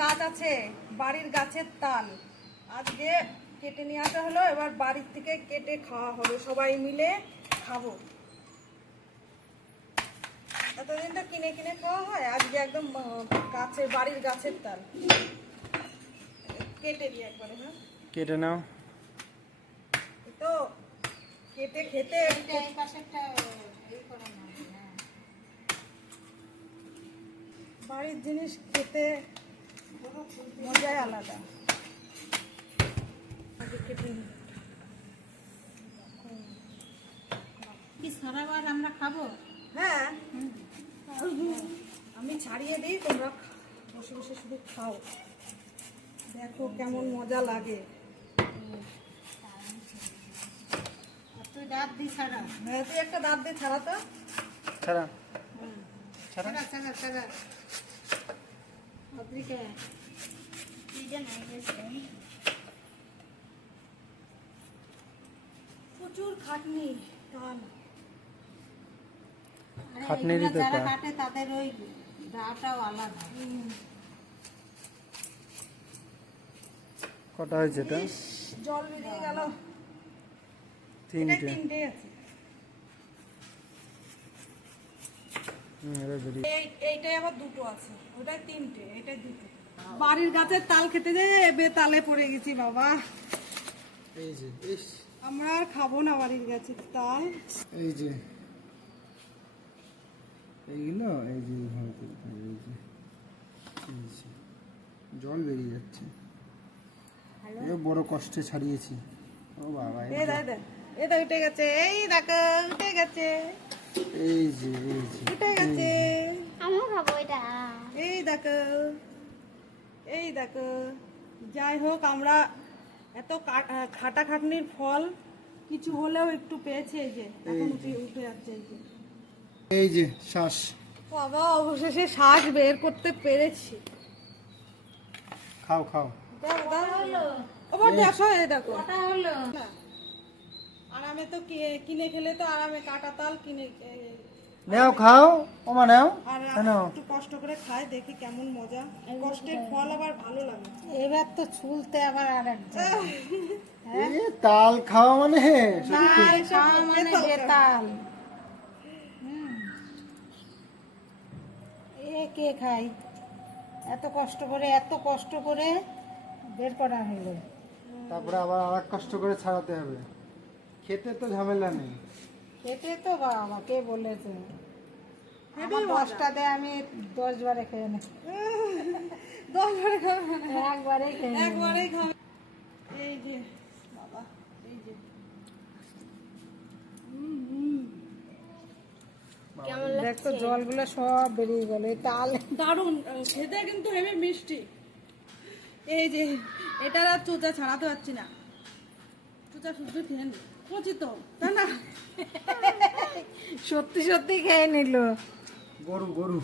গাছ আছে বাড়ির গাছের তাল। আজকে কেটে নিয়ে আসা হলো এবার বাড়ির থেকে কেটে খাওয়া হবে সবাই মিলে খাব। এতদিন তো কিনে কিনে খাওয়া হয় আজকে একদম গাছের বাড়ির গাছের তাল। কেটে দিই একবারে হ্যাঁ? কেটে নাও। তো কেটে খেতে এই পাশেরটা এই করে নাও, হ্যাঁ। বাড়ির জিনিস খেতে মজাই আলাদা। কি সারাবার আমরা খাব? হ্যাঁ। আমি ছাড়িয়ে দিই তোমরা বসে বসে শুধু খাও। দেখো কেমন মজা লাগে। আর তুই দাঁত দি ছাড়া। হ্যাঁ, তুই একটা দাঁত দিয়ে ছাড়া তো। ছাড়া। ছাড়া? ছাড়া ছাড়া প্রচুর খাটনি টান যারা কাটে তাদের ওই দাটাও আলাদা। কটা হয়েছে এটা? জল বেরিয়ে গেল। এটাই তিনটে। তিনটে আছে। এইটাই আবার দুটো আছে। ওটাই তিনটে এটাই দুটো। বাড়ির গাছের তাল খেতে যে বেতালে পড়ে গেছি বাবা। এই যে আমরা আর খাব না বাড়ির গাছের তাল। এই যে। এইগুলো এই যে এই জল বেরিয়ে যাচ্ছে। এ বড় কষ্টে ছাড়িয়েছি। ও বাবা এই দেখ এটা উঠে গেছে। এই দেখো উঠে গেছে। এই যে এই যে। উঠে গেছে। আমিও খাব এটা। এই দেখো। এই দেখো যাই হোক আমরা এত খাটাখাটনির ফল কিছু হলেও একটু পেয়েছে এই যে এখন উঠে যাচ্ছে এই যে। এই যে শ্বাস। বাবা অবশেষে শ্বাস বের করতে পেরেছি। খাও খাও। দাও দাও। আবার দেখো এই দেখো। আরামে তো কিনে খেলে তো আরামে কাটা তাল কিনে নাও খাও। ওমা নাও। কেন একটু কষ্ট করে খাই দেখি কেমন মজা। কষ্টের ফল আবার ভালো লাগে। এবার তো ছুলতে আবার আর এই তাল খাওয়া মানে? তাল খাওয়া মানে বেতাল। এ কে খাই এত কষ্ট করে এত কষ্ট করে বের করা হলো। তারপরে আবার আর কষ্ট করে ছাড়াতে হবে। খেতে তো ঝামেলা নেই। খেতে তো বাবা কে বলেছে। আমার দশটা দেয় আমি দশ বারে খেয়ে দশ বারে খাবে একবারে খেয়ে নেই একবারেই খাবে। এই যে বাবা এই যে। দেখ জলগুলো সব বেরিয়ে গেল এই তাল। দারুণ খেতে কিন্তু হেবি মিষ্টি। এই যে এটা আর চোচা ছাড়াতে পারছি না। চোচা শুদ্ধ খেয়ে নি তো তাই না? সত্যি সত্যি খেয়ে নিল। গরু গরু।